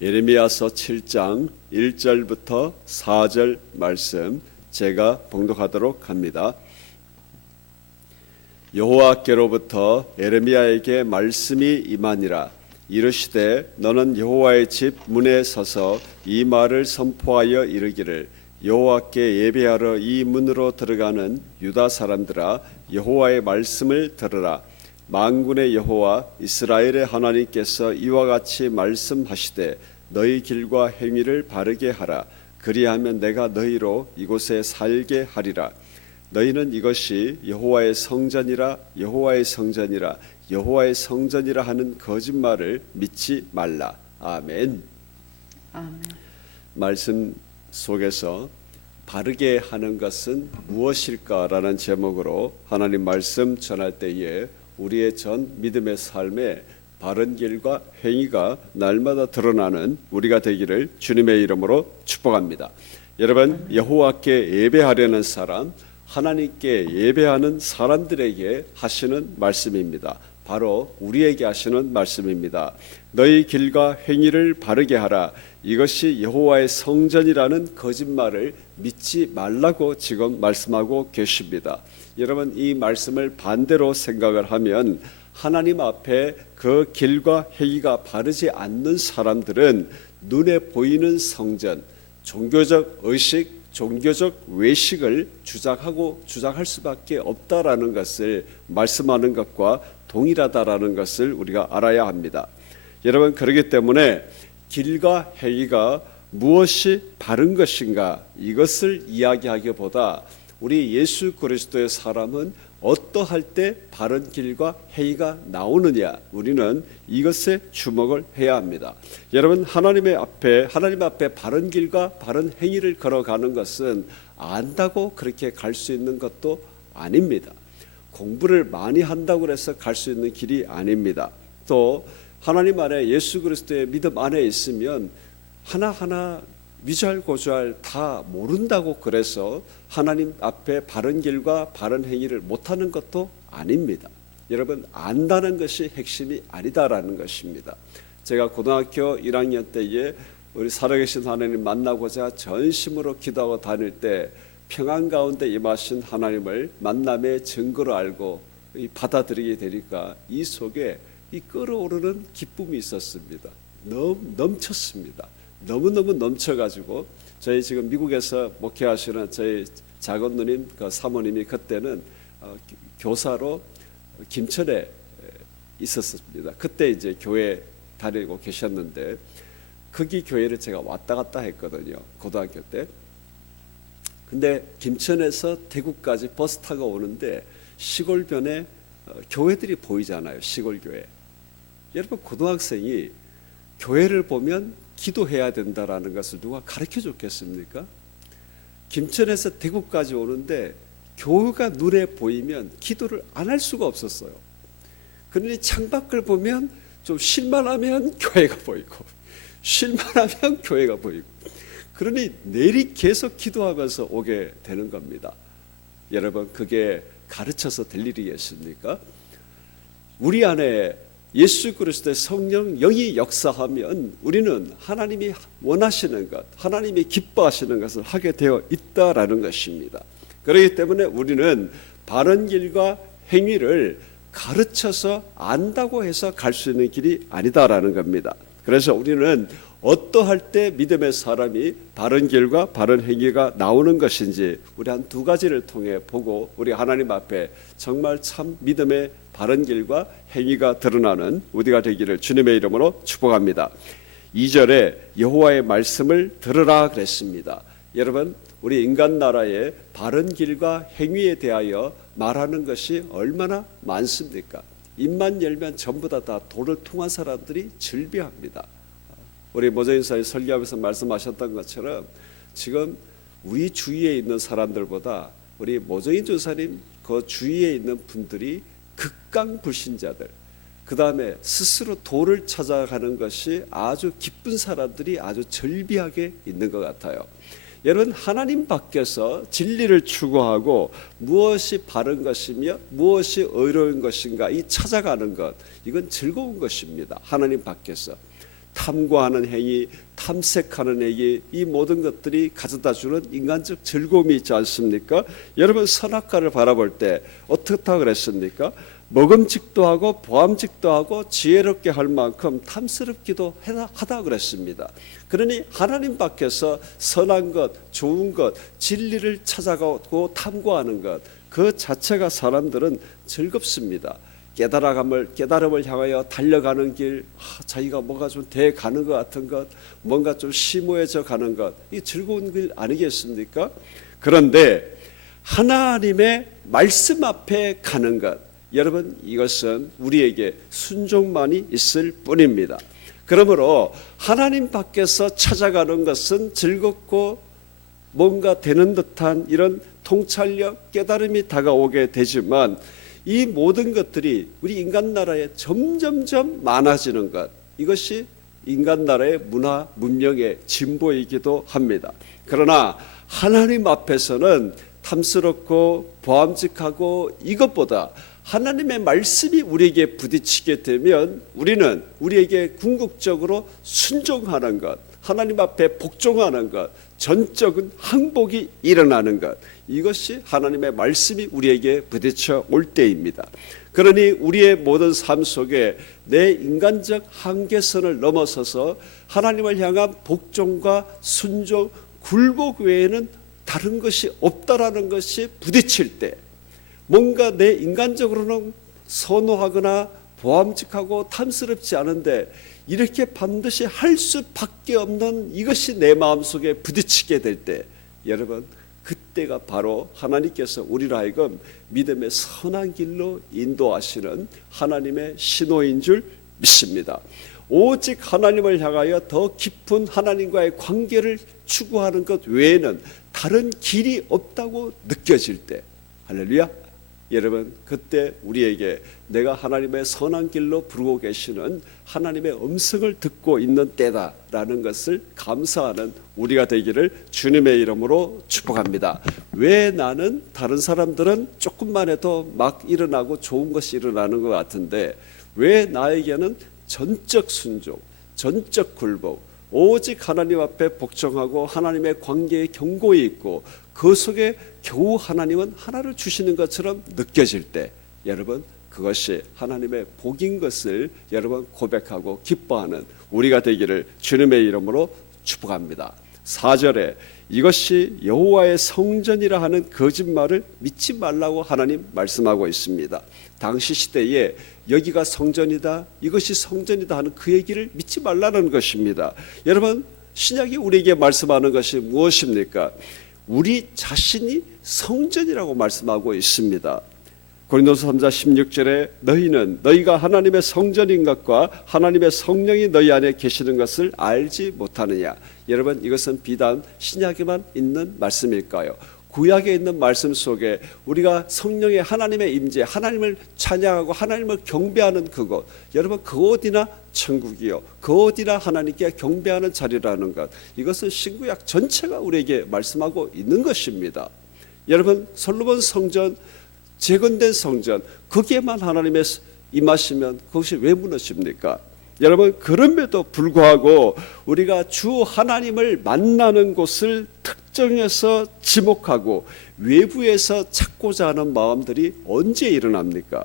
예레미야서 7장 1절부터 4절 말씀 제가 봉독하도록 합니다. 여호와께로부터 예레미야에게 말씀이 임하니라 이르시되 너는 여호와의 집 문에 서서 이 말을 선포하여 이르기를 여호와께 예배하러 이 문으로 들어가는 유다 사람들아 여호와의 말씀을 들으라 만군의 여호와 이스라엘의 하나님께서 이와 같이 말씀하시되 너희 길과 행위를 바르게 하라. 그리하면 내가 너희로 이곳에 살게 하리라. 너희는 이것이 여호와의 성전이라 여호와의 성전이라 여호와의 성전이라 하는 거짓말을 믿지 말라. 아멘. 아멘. 말씀 속에서 바르게 하는 것은 무엇일까라는 제목으로 하나님 말씀 전할 때에 우리의 전 믿음의 삶에 바른 길과 행위가 날마다 드러나는 우리가 되기를 주님의 이름으로 축복합니다. 여러분 여호와께 예배하려는 사람 하나님께 예배하는 사람들에게 하시는 말씀입니다. 바로 우리에게 하시는 말씀입니다. 너희 길과 행위를 바르게 하라. 이것이 여호와의 성전이라는 거짓말을 믿지 말라고 지금 말씀하고 계십니다. 여러분 이 말씀을 반대로 생각을 하면 하나님 앞에 그 길과 행위가 바르지 않는 사람들은 눈에 보이는 성전, 종교적 의식, 종교적 외식을 주장하고 주장할 수밖에 없다라는 것을 말씀하는 것과 동일하다라는 것을 우리가 알아야 합니다. 여러분 그렇기 때문에 길과 행위가 무엇이 바른 것인가 이것을 이야기하기보다 우리 예수 그리스도의 사람은 어떠할 때 바른 길과 행위가 나오느냐 우리는 이것에 주목을 해야 합니다. 여러분 하나님의 앞에 하나님 앞에 바른 길과 바른 행위를 걸어가는 것은 안다고 그렇게 갈 수 있는 것도 아닙니다. 공부를 많이 한다고 해서 갈 수 있는 길이 아닙니다. 또 하나님 안에 예수 그리스도의 믿음 안에 있으면 하나하나 미잘고잘 다 모른다고 그래서 하나님 앞에 바른 길과 바른 행위를 못하는 것도 아닙니다. 여러분 안다는 것이 핵심이 아니다라는 것입니다. 제가 고등학교 1학년 때에 우리 살아계신 하나님 만나고자 전심으로 기도하고 다닐 때 평안 가운데 임하신 하나님을 만남의 증거로 알고 받아들이게 되니까 이 속에 이 끓어오르는 기쁨이 있었습니다. 넘, 넘쳤습니다. 너무너무 넘쳐가지고 저희 지금 미국에서 목회하시는 저희 작은 누님 그 사모님이 그때는 어, 교사로 김천에 있었습니다. 그때 이제 교회 다니고 계셨는데 거기 교회를 제가 왔다 갔다 했거든요. 고등학교 때. 근데 김천에서 대구까지 버스 타고 오는데 시골변에 어, 교회들이 보이잖아요. 시골 교회. 여러분 고등학생이 교회를 보면 기도해야 된다라는 것을 누가 가르쳐 줬겠습니까? 김천에서 대구까지 오는데 교회가 눈에 보이면 기도를 안 할 수가 없었어요. 그러니 창밖을 보면 좀 실만하면 교회가 보이고 실만하면 교회가 보이고 그러니 내리 계속 기도하면서 오게 되는 겁니다. 여러분 그게 가르쳐서 될 일이겠습니까? 우리 안에 예수 그리스도의 성령 영이 역사하면 우리는 하나님이 원하시는 것, 하나님이 기뻐하시는 것을 하게 되어 있다라는 것입니다. 그렇기 때문에 우리는 바른 길과 행위를 가르쳐서 안다고 해서 갈 수 있는 길이 아니다라는 겁니다. 그래서 우리는 어떠할 때 믿음의 사람이 바른 길과 바른 행위가 나오는 것인지 우리 한 두 가지를 통해 보고 우리 하나님 앞에 정말 참 믿음의 바른 길과 행위가 드러나는 우리가 되기를 주님의 이름으로 축복합니다. 2절에 여호와의 말씀을 들으라 그랬습니다. 여러분 우리 인간 나라의 바른 길과 행위에 대하여 말하는 것이 얼마나 많습니까? 입만 열면 전부 다, 다 도를 통한 사람들이 즐비합니다. 우리 모자인사의 설교하면서 말씀하셨던 것처럼 지금 우리 주위에 있는 사람들보다 우리 모정인 조사님 그 주위에 있는 분들이 극강 불신자들 그 다음에 스스로 도를 찾아가는 것이 아주 기쁜 사람들이 아주 절비하게 있는 것 같아요. 여러분 하나님 밖에서 진리를 추구하고 무엇이 바른 것이며 무엇이 의로운 것인가 이 찾아가는 것 이건 즐거운 것입니다. 하나님 밖에서 탐구하는 행위, 탐색하는 행위, 이 모든 것들이 가져다 주는 인간적 즐거움이 있지 않습니까? 여러분 선악과를 바라볼 때 어떻다 그랬습니까? 먹음직도 하고 보암직도 하고 지혜롭게 할 만큼 탐스럽기도 하다, 그랬습니다. 그러니 하나님 밖에서 선한 것, 좋은 것, 진리를 찾아가고 탐구하는 것, 그 자체가 사람들은 즐겁습니다. 깨달아감을 깨달음을 향하여 달려가는 길, 아, 자기가 뭔가 좀 돼 가는 것 같은 것, 뭔가 좀 심오해져 가는 것, 이 즐거운 길 아니겠습니까? 그런데 하나님의 말씀 앞에 가는 것, 여러분 이것은 우리에게 순종만이 있을 뿐입니다. 그러므로 하나님 밖에서 찾아가는 것은 즐겁고 뭔가 되는 듯한 이런 통찰력, 깨달음이 다가오게 되지만 이 모든 것들이 우리 인간 나라에 점점점 많아지는 것 이것이 인간 나라의 문화 문명의 진보이기도 합니다. 그러나 하나님 앞에서는 탐스럽고 보암직하고 이것보다 하나님의 말씀이 우리에게 부딪히게 되면 우리는 우리에게 궁극적으로 순종하는 것, 하나님 앞에 복종하는 것, 전적인 항복이 일어나는 것, 이것이 하나님의 말씀이 우리에게 부딪혀 올 때입니다. 그러니 우리의 모든 삶 속에 내 인간적 한계선을 넘어서서 하나님을 향한 복종과 순종, 굴복 외에는 다른 것이 없다라는 것이 부딪힐 때 뭔가 내 인간적으로는 선호하거나 보암직하고 탐스럽지 않은데 이렇게 반드시 할 수밖에 없는 이것이 내 마음속에 부딪히게 될 때 여러분 그때가 바로 하나님께서 우리를 하여금 믿음의 선한 길로 인도하시는 하나님의 신호인 줄 믿습니다. 오직 하나님을 향하여 더 깊은 하나님과의 관계를 추구하는 것 외에는 다른 길이 없다고 느껴질 때 할렐루야 여러분 그때 우리에게 내가 하나님의 선한 길로 부르고 계시는 하나님의 음성을 듣고 있는 때다라는 것을 감사하는 우리가 되기를 주님의 이름으로 축복합니다. 왜 나는 다른 사람들은 조금만 해도 막 일어나고 좋은 것이 일어나는 것 같은데 왜 나에게는 전적 순종, 전적 굴복, 오직 하나님 앞에 복종하고 하나님의 관계에 경고에 있고 그 속에 겨우 하나님은 하나를 주시는 것처럼 느껴질 때 여러분 그것이 하나님의 복인 것을 여러분 고백하고 기뻐하는 우리가 되기를 주님의 이름으로 축복합니다. 4절에 이것이 여호와의 성전이라 하는 거짓말을 믿지 말라고 하나님 말씀하고 있습니다. 당시 시대에 여기가 성전이다, 이것이 성전이다 하는 그 얘기를 믿지 말라는 것입니다. 여러분, 신약이 우리에게 말씀하는 것이 무엇입니까? 우리 자신이 성전이라고 말씀하고 있습니다. 고린도서 3장 16절에 너희는 너희가 하나님의 성전인 것과 하나님의 성령이 너희 안에 계시는 것을 알지 못하느냐. 여러분 이것은 비단 신약에만 있는 말씀일까요? 구약에 있는 말씀 속에 우리가 성령의 하나님의 임재, 하나님을 찬양하고 하나님을 경배하는 그곳, 여러분 그 어디나 천국이요, 그 어디나 하나님께 경배하는 자리라는 것, 이것은 신구약 전체가 우리에게 말씀하고 있는 것입니다. 여러분 솔로몬 성전, 재건된 성전, 거기에만 하나님의 임하시면 그것이 왜 무너집니까? 여러분 그럼에도 불구하고 우리가 주 하나님을 만나는 곳을 특정해서 지목하고 외부에서 찾고자 하는 마음들이 언제 일어납니까?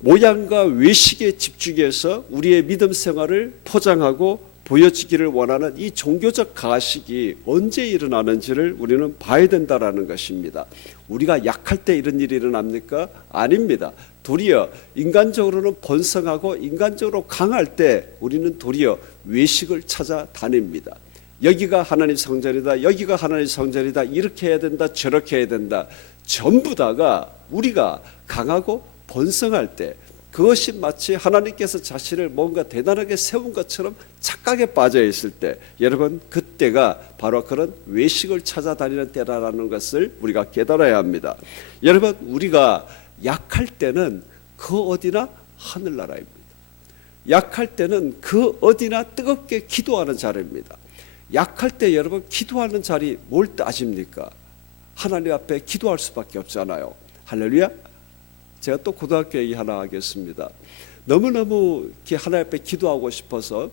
모양과 외식에 집중해서 우리의 믿음 생활을 포장하고 보여지기를 원하는 이 종교적 가식이 언제 일어나는지를 우리는 봐야 된다라는 것입니다. 우리가 약할 때 이런 일이 일어납니까? 아닙니다. 도리어 인간적으로는 번성하고 인간적으로 강할 때 우리는 도리어 외식을 찾아 다닙니다. 여기가 하나님 성전이다. 여기가 하나님 성전이다. 이렇게 해야 된다. 저렇게 해야 된다. 전부 다가 우리가 강하고 번성할 때 그것이 마치 하나님께서 자신을 뭔가 대단하게 세운 것처럼 착각에 빠져 있을 때 여러분 그때가 바로 그런 외식을 찾아다니는 때라는 것을 우리가 깨달아야 합니다. 여러분 우리가 약할 때는 그 어디나 하늘나라입니다. 약할 때는 그 어디나 뜨겁게 기도하는 자리입니다. 약할 때 여러분 기도하는 자리 뭘 따집니까? 하나님 앞에 기도할 수밖에 없잖아요. 할렐루야. 제가 또 고등학교 얘기 하나 하겠습니다. 너무너무 하나님 앞에 기도하고 싶어서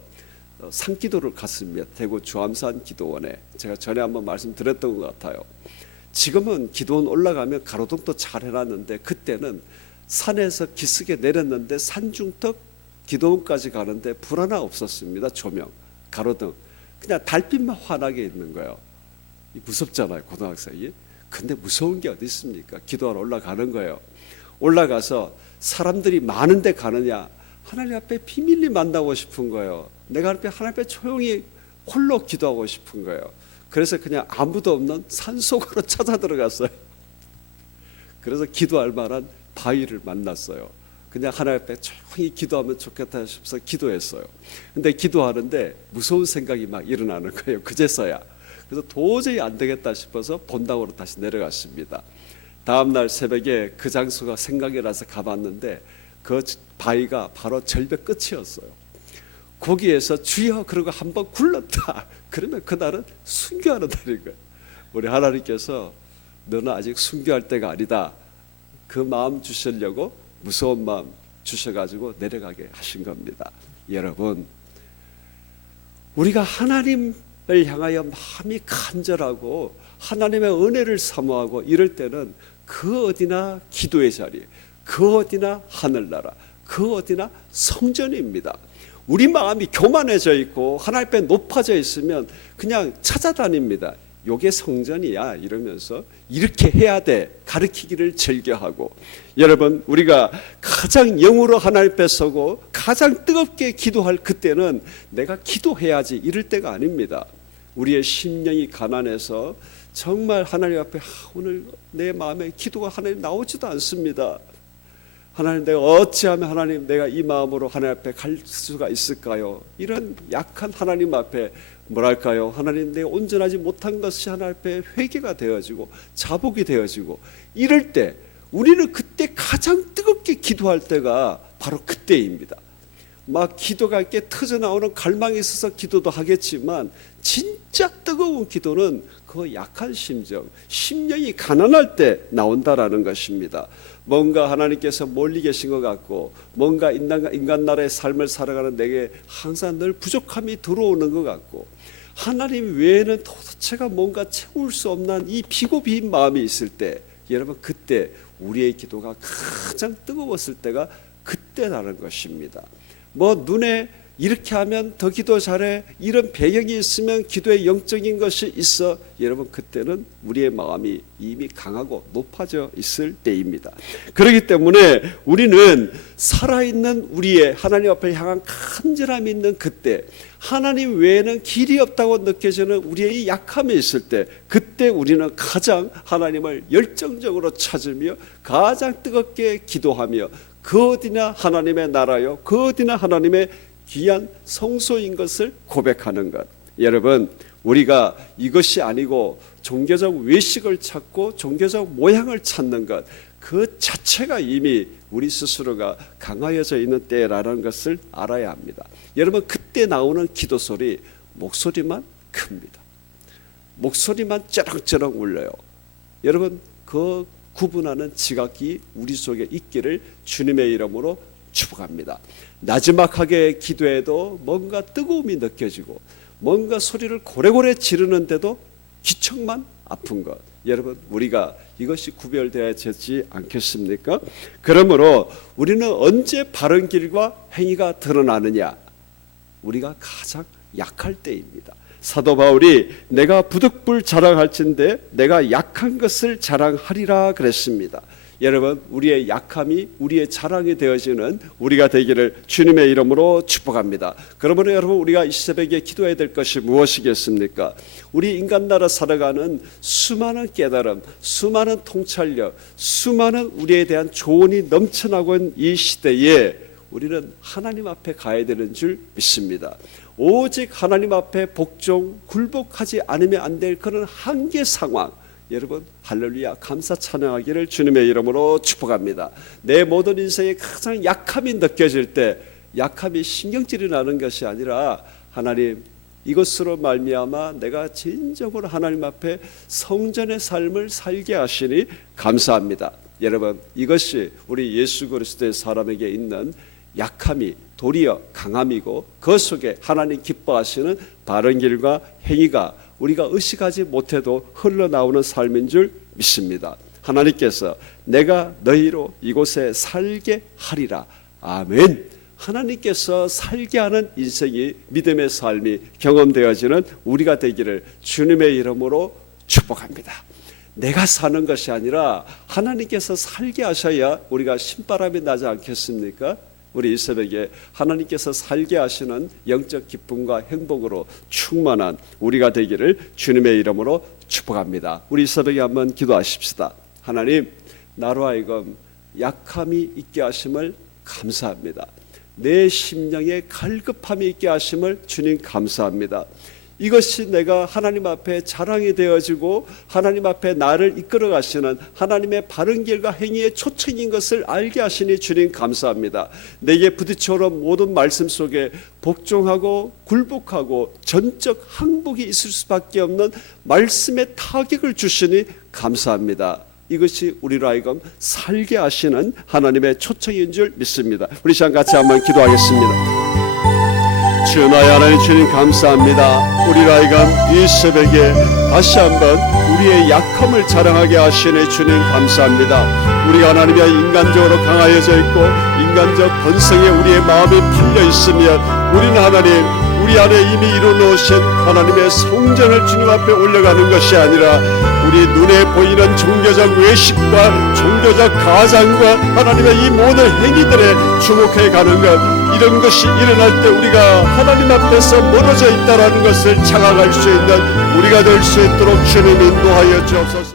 어, 산기도를 갔습니다. 대구 주암산 기도원에 제가 전에 한번 말씀드렸던 것 같아요. 지금은 기도원 올라가면 가로등도 잘 해놨는데 그때는 산에서 기슭에 내렸는데 산중턱 기도원까지 가는데 불 하나 없었습니다. 조명, 가로등, 그냥 달빛만 환하게 있는 거예요. 이 무섭잖아요, 고등학생이. 근데 무서운 게 어디 있습니까? 기도하러 올라가는 거예요. 올라가서 사람들이 많은데 가느냐? 하나님 앞에 비밀리 만나고 싶은 거예요. 내가 앞에 하나님 앞에 조용히 홀로 기도하고 싶은 거예요. 그래서 그냥 아무도 없는 산 속으로 찾아 들어갔어요. 그래서 기도할 만한 바위를 만났어요. 그냥 하나님 앞에 조용히 기도하면 좋겠다 싶어서 기도했어요. 근데 기도하는데 무서운 생각이 막 일어나는 거예요. 그제서야. 그래서 도저히 안 되겠다 싶어서 본당으로 다시 내려갔습니다. 다음 날 새벽에 그 장소가 생각이 나서 가봤는데 그 바위가 바로 절벽 끝이었어요. 거기에서 주여 그러고 한번 굴렀다. 그러면 그날은 순교하는 날인 거예요. 우리 하나님께서 너는 아직 순교할 때가 아니다. 그 마음 주시려고 무서운 마음 주셔가지고 내려가게 하신 겁니다. 여러분, 우리가 하나님을 향하여 마음이 간절하고 하나님의 은혜를 사모하고 이럴 때는 그 어디나 기도의 자리, 그 어디나 하늘나라, 그 어디나 성전입니다. 우리 마음이 교만해져 있고 하나님 앞에 높아져 있으면 그냥 찾아다닙니다. 요게 성전이야 이러면서 이렇게 해야 돼 가르치기를 즐겨하고 여러분 우리가 가장 영으로 하나님 앞에 서고 가장 뜨겁게 기도할 그때는 내가 기도해야지 이럴 때가 아닙니다. 우리의 심령이 가난해서 정말 하나님 앞에 아, 오늘 내 마음에 기도가 하나님 나오지도 않습니다. 하나님 내가 어찌하면 하나님 내가 이 마음으로 하나님 앞에 갈 수가 있을까요? 이런 약한 하나님 앞에 뭐랄까요? 하나님 내가 온전하지 못한 것이 하나님 앞에 회개가 되어지고 자복이 되어지고 이럴 때 우리는 그때 가장 뜨겁게 기도할 때가 바로 그때입니다. 막 기도가 이렇게 터져 나오는 갈망이 있어서 기도도 하겠지만 진짜 뜨거운 기도는 그 약한 심정, 심령이 가난할 때 나온다라는 것입니다. 뭔가 하나님께서 멀리 계신 것 같고 뭔가 인간, 인간 나라의 삶을 살아가는 내게 항상 늘 부족함이 들어오는 것 같고 하나님 외에는 도대체가 뭔가 채울 수 없는 이 비고비인 마음이 있을 때 여러분 그때 우리의 기도가 가장 뜨거웠을 때가 그때라는 것입니다. 뭐 눈에 이렇게 하면 더 기도 잘해. 이런 배경이 있으면 기도의 영적인 것이 있어. 여러분 그때는 우리의 마음이 이미 강하고 높아져 있을 때입니다. 그렇기 때문에 우리는 살아있는 우리의 하나님 앞에 향한 간절함이 있는 그때 하나님 외에는 길이 없다고 느껴지는 우리의 약함이 있을 때 그때 우리는 가장 하나님을 열정적으로 찾으며 가장 뜨겁게 기도하며 그 어디나 하나님의 나라요. 그 어디나 하나님의 귀한 성소인 것을 고백하는 것. 여러분, 우리가 이것이 아니고 종교적 외식을 찾고 종교적 모양을 찾는 것. 그 자체가 이미 우리 스스로가 강하여져 있는 때라는 것을 알아야 합니다. 여러분, 그때 나오는 기도 소리, 목소리만 큽니다. 목소리만 쩌렁쩌렁 울려요. 여러분, 그 구분하는 지각이 우리 속에 있기를 주님의 이름으로 축복합니다. 나지막하게 기도해도 뭔가 뜨거움이 느껴지고 뭔가 소리를 고래고래 지르는데도 기척만 아픈 것. 여러분 우리가 이것이 구별되어야 되지 않겠습니까? 그러므로 우리는 언제 바른 길과 행위가 드러나느냐? 우리가 가장 약할 때입니다. 사도 바울이 내가 부득불 자랑할진대 내가 약한 것을 자랑하리라 그랬습니다. 여러분 우리의 약함이 우리의 자랑이 되어지는 우리가 되기를 주님의 이름으로 축복합니다. 그러므로 여러분 우리가 이 새벽에 기도해야 될 것이 무엇이겠습니까? 우리 인간 나라 살아가는 수많은 깨달음, 수많은 통찰력, 수많은 우리에 대한 조언이 넘쳐나고 있는 이 시대에 우리는 하나님 앞에 가야 되는 줄 믿습니다. 오직 하나님 앞에 복종 굴복하지 않으면 안 될 그런 한계 상황. 여러분 할렐루야 감사 찬양하기를 주님의 이름으로 축복합니다. 내 모든 인생에 가장 약함이 느껴질 때 약함이 신경질이 나는 것이 아니라 하나님 이것으로 말미암아 내가 진정으로 하나님 앞에 성전의 삶을 살게 하시니 감사합니다. 여러분 이것이 우리 예수 그리스도의 사람에게 있는 약함이 도리어 강함이고 그 속에 하나님 기뻐하시는 바른 길과 행위가 우리가 의식하지 못해도 흘러나오는 삶인 줄 믿습니다. 하나님께서 내가 너희로 이곳에 살게 하리라. 아멘. 하나님께서 살게 하는 인생이 믿음의 삶이 경험되어지는 우리가 되기를 주님의 이름으로 축복합니다. 내가 사는 것이 아니라 하나님께서 살게 하셔야 우리가 신바람이 나지 않겠습니까? 우리 이 새벽에 하나님께서 살게 하시는 영적 기쁨과 행복으로 충만한 우리가 되기를 주님의 이름으로 축복합니다. 우리 이 새벽에 한번 기도하십시다. 하나님, 나로 하여금 약함이 있게 하심을 감사합니다. 내 심령에 갈급함이 있게 하심을 주님 감사합니다. 이것이 내가 하나님 앞에 자랑이 되어지고 하나님 앞에 나를 이끌어 가시는 하나님의 바른 길과 행위의 초청인 것을 알게 하시니 주님 감사합니다. 내게 부딪혀오는 모든 말씀 속에 복종하고 굴복하고 전적 항복이 있을 수밖에 없는 말씀의 타격을 주시니 감사합니다. 이것이 우리로 하여금 살게 하시는 하나님의 초청인 줄 믿습니다. 우리 시간 같이 한번 기도하겠습니다. 주나의 하나님 주님 감사합니다. 우리로 하여금 이 새벽에 다시 한번 우리의 약함을 자랑하게 하시니 주님 감사합니다. 우리가 하나님이 인간적으로 강하여져 있고 인간적 본성에 우리의 마음이 풀려 있으면 우리는 하나님 우리 안에 이미 이루어놓으신 하나님의 성전을 주님 앞에 올려가는 것이 아니라 우리 눈에 보이는 종교적 외식과 종교적 가장과 하나님의 이 모든 행위들에 주목해 가는 것 이런 것이 일어날 때 우리가 하나님 앞에서 멀어져 있다라는 것을 자각할 수 있는 우리가 될 수 있도록 주님 인도하여 주옵소서.